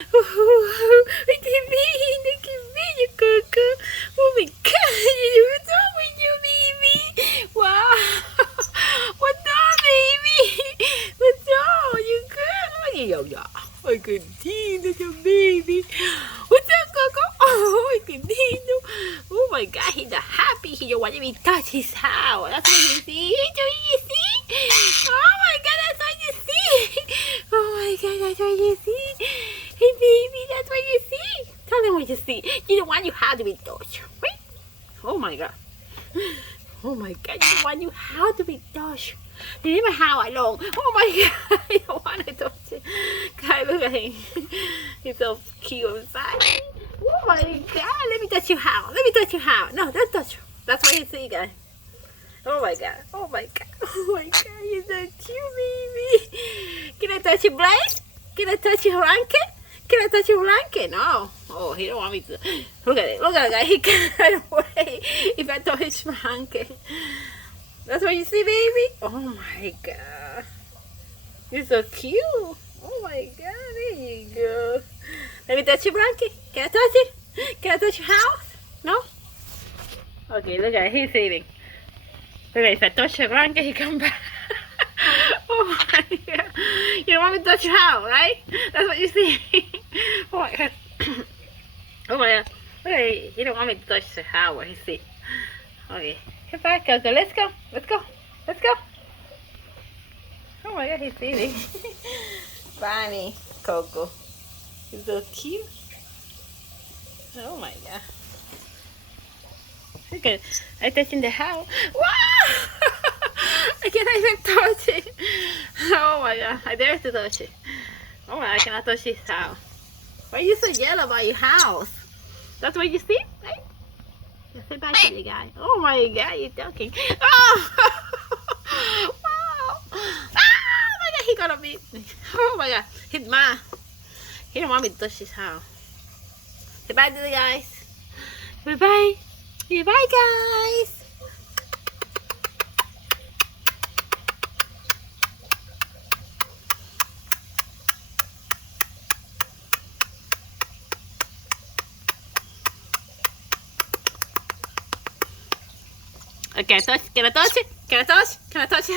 Look at me, you cuckoo. Oh my God, what's wrong with you, baby? Wow. What's wrong, baby? What's wrong? You good? Yo, yo. Ay, qué lindo, your baby. What's up, Coco? Oh, qué lindo. Oh my God, he's happy. He don't want to be touch his house. That's what you see. Do you see? Oh my God, that's what you see. Oh my God, that's what you see. Hey, baby, that's what you see. Tell them what you see. You don't want you have to be touched, right? Oh my God. Oh my God, you don't want you have to be touched. You never how alone. Oh my God, I don't want to touch it. God, look at him. He's so cute inside. Oh my God, let me touch your house. Let me touch your house. No, don't touch you. That's what you see, guys. Oh my God. Oh my God. Oh my God, you're so cute, baby. Can I touch your blanket? Can I touch your blanket? Can I touch your blanket? No. Oh, he don't want me to. Look at it. Look at the guy. He can't run away if I touch his blanket. That's what you see, baby? Oh my God. You're so cute. Oh my God. There you go. Let me touch your blanket. Can I touch it? Can I touch your house? No? Okay, look at it. He's eating. Look at it. If I touch your blanket, he come back. Oh my God. You don't want me to touch your house, right? That's what you see. Oh my God. Oh my God. Okay, you don't want me to touch the house. What you see? Okay. Come back, Coco. Let's go. Let's go. Let's go. Oh my God, he's eating. Funny, Coco. He's so cute. Oh my God. Look at I touching the house. Wow! I cannot even touch it. Oh my God, I dare to touch it. Oh my God, I cannot touch his house. Why are you so yellow about your house? That's what you see, right? Say bye to the guy. Oh my God, you're talking. Oh! Wow! Ah! Oh my God, he gonna beat me. Oh my God, he's mad. He don't want me to touch his house. Say bye to the guys. Bye bye. Bye bye, guys. Okay, touch. Can I touch it? Can I touch? Can I touch it?